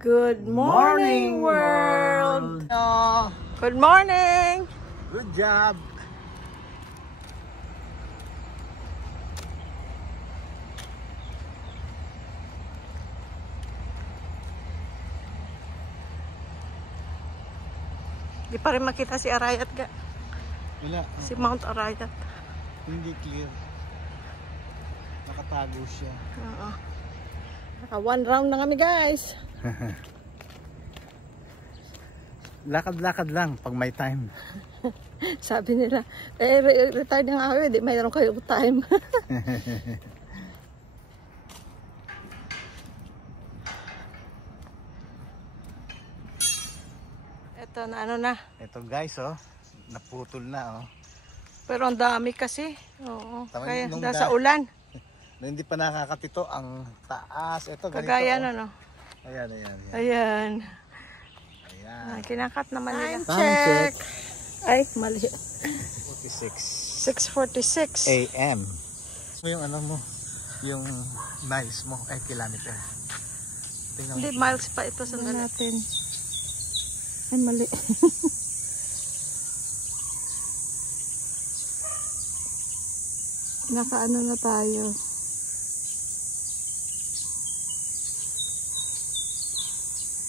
Good morning, world! Oh, Good morning! good job. Di pa rin makita si Arayat ga. Wala. Si Mount Arayat. Hindi clear. Nakatago siya. Oo. Naka one round na kami, guys. Lakad-lakad lang pag may time. Sabi nila, retired na nga kayo, di mayroon kayong time. Ito na ano na. Ito guys, oh. Naputol na, oh. Pero ang dami kasi. Oo. Tama, Kaya nung dahil sa ulan. Na hindi pa nakakapito ang taas. Ito, ganito. Kagaya oh. na, no? Ayan, ayan, ayan. Ayan. Ayan. Ah, kinakat naman nila. Time check. Ay, mali. 46 6:46. AM. Yung ano mo, yung miles mo, ay kilometer. Tingnan mo. Hindi, miles pa ito sa natin. Ay, mali. Nakaano na tayo.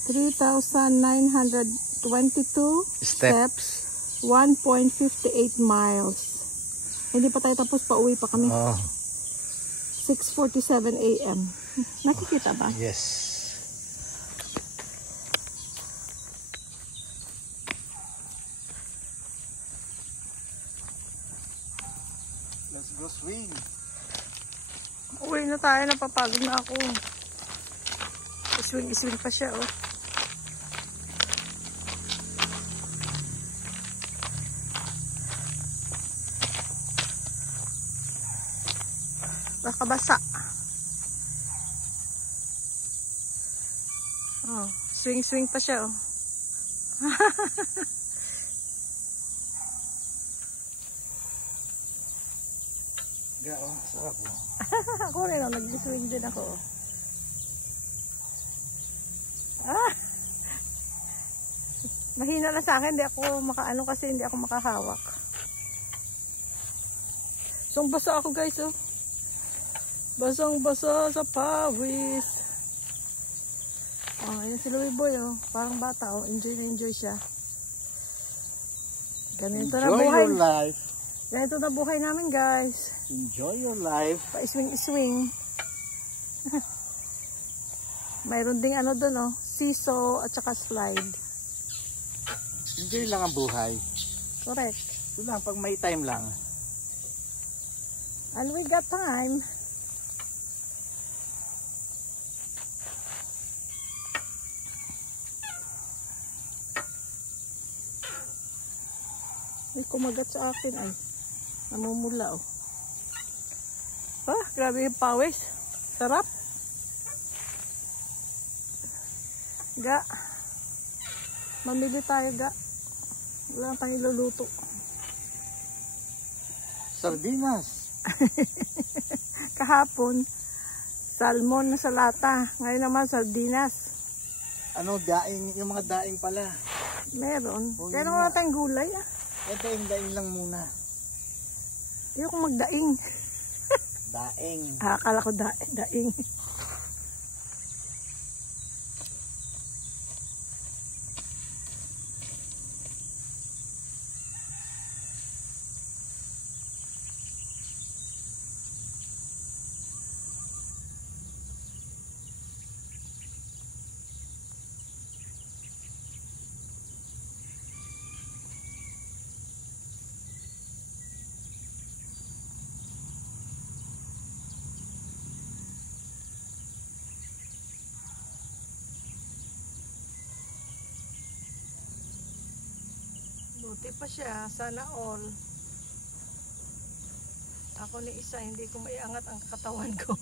$3,922 steps, 1.58 miles. Hindi pa tayo tapos, pauwi pa kami. Oh, 6:47 AM. Nakikita ba? yes. Let's go swing. Uwi na tayo, napapagod na ako. Iswing pa siya, oh. Baka basa. Oh, swing pa siya, oh. Oh, sarap mo. Ako rin, oh, nag-swing din ako. Ah! Mahina lang sa akin, hindi ako makaano kasi hindi ako makahawak. So, basa ako, guys, oh. Basang-basa sa pawis. Oh, ayan si Louie Boy, oh. Parang bata, oh. Enjoy na enjoy siya. Ganito na Enjoy buhay. your life. Ganito na buhay namin, guys. Enjoy your life. Pa-swing. Mayroon ding ano doon, oh. Seesaw at saka slide. Enjoy lang ang buhay. Correct. Ito lang, pag may time lang. And we got time. May kumagat sa akin, ay. Namumula, oh. Ah, grabe yung pawis. Sarap. Ga. Mamili tayo, ga. Wala pang iluluto. Sardinas. Kahapon, salmon na sa lata. Ngayon naman, sardinas. Ano, daing, yung mga daing pala. Meron. Oh, Pero yun wala nga. tayong gulay, ah. Eh, daing lang muna. Ayoko magdaing. Daing. Akala ko daing. Buti pa siya, sana all. Ako ni isa, hindi ko maiangat ang katawan ko.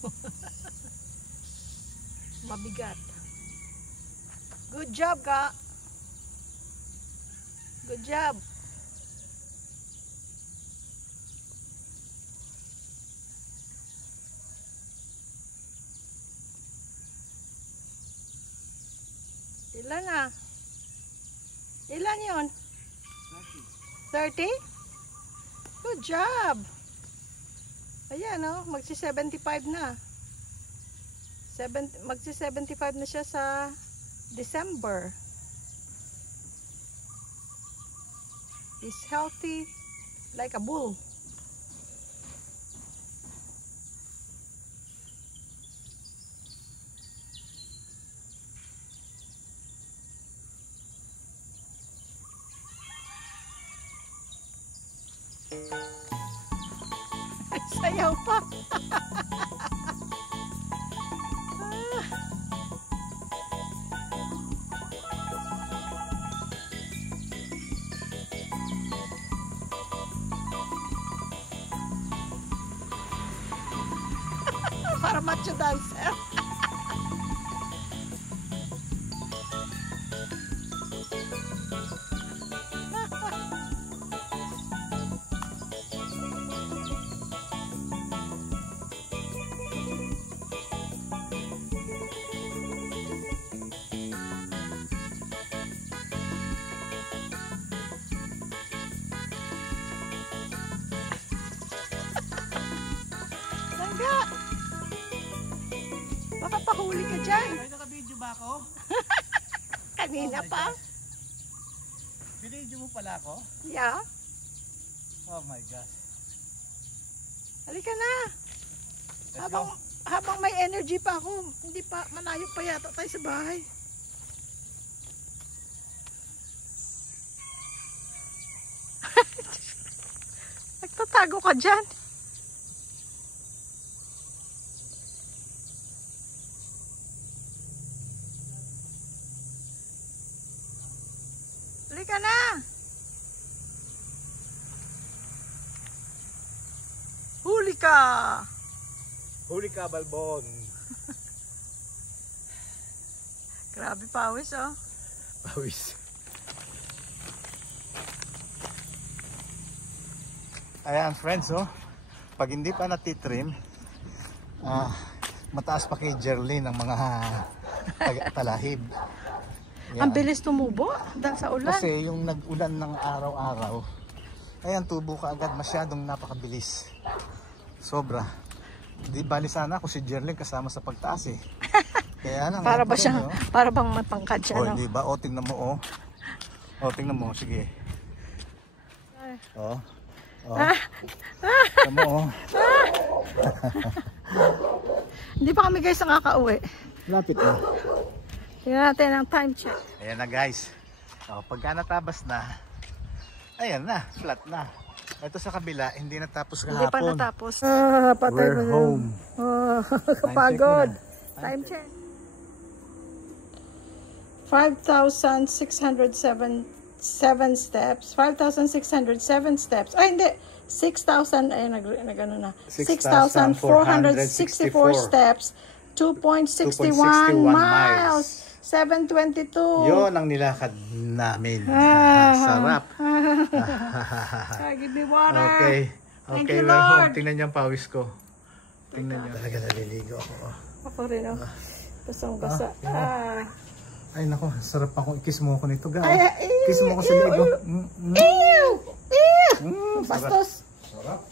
Mabigat. Good job, ka. Good job. Ilan na? Ilan yun? 30? Good job! Ayan o, magsi-75 na. Magsi-75 na siya sa December. He's healthy like a bull. Sayaw pa. Para macho dancer. Sangga! Baka pahuli ka dyan. Ay, naka-video ba ako? Kanina Oh my pa. gosh. Binidyo mo pala ako? Yeah. Oh my gosh. Halika na. Let's go. Habang may energy pa ako, hindi pa, malayo pa yata tayo sa bahay. Nagtatago ka dyan. Halika na. Huli ka. Huli ka, Balbon. Grabe pawis oh. Pawis. Ayan friends, oh. Pag hindi pa natitrim, mataas pa kay Jerlyn ang mga talahib. Yan. Ang bilis tumubo dahil sa ulan. Kasi yung nag-ulan ng araw-araw, ayan, tubo ka agad, masyadong napakabilis. Sobra. Di bali sana ako si Jerlyn kasama sa pagtaas eh. Kaya lang. Para ba siya, para bang matangkad siya, no? Di ba? O, tingnan mo, oh. O, tingnan mo, sige. Oh. Oh. Tingnan mo, oh. Hindi pa kami guys nakakauwi. Lapit na. Tingnan natin ang time check. Ayan na guys. O, pagka natabas na, ayan na, flat na. Ito sa kabila, hindi natapos kahapon. Hindi pa natapos. Patay We're home. Kapagod. Time check. 5,607 steps. 5,607 steps. Ay, hindi. 6,000. Ay, nag-ano na. 6,464 steps. 2.61 miles. 722. Yun ang nilakad namin. Sarap. Give me water. Okay. Thank Okay, you, we're home. Lord. Tingnan niyo ang pawis ko. Tingnan niyo. Talaga naliligo ako. Ako rin, oh. Basang-basa. Ay, nako. Sarap akong i-kiss mo ako nito, guys. Ay, Kiss mo ako sa ligo. Ew! Ew! Sarap. Bastos. Sarap.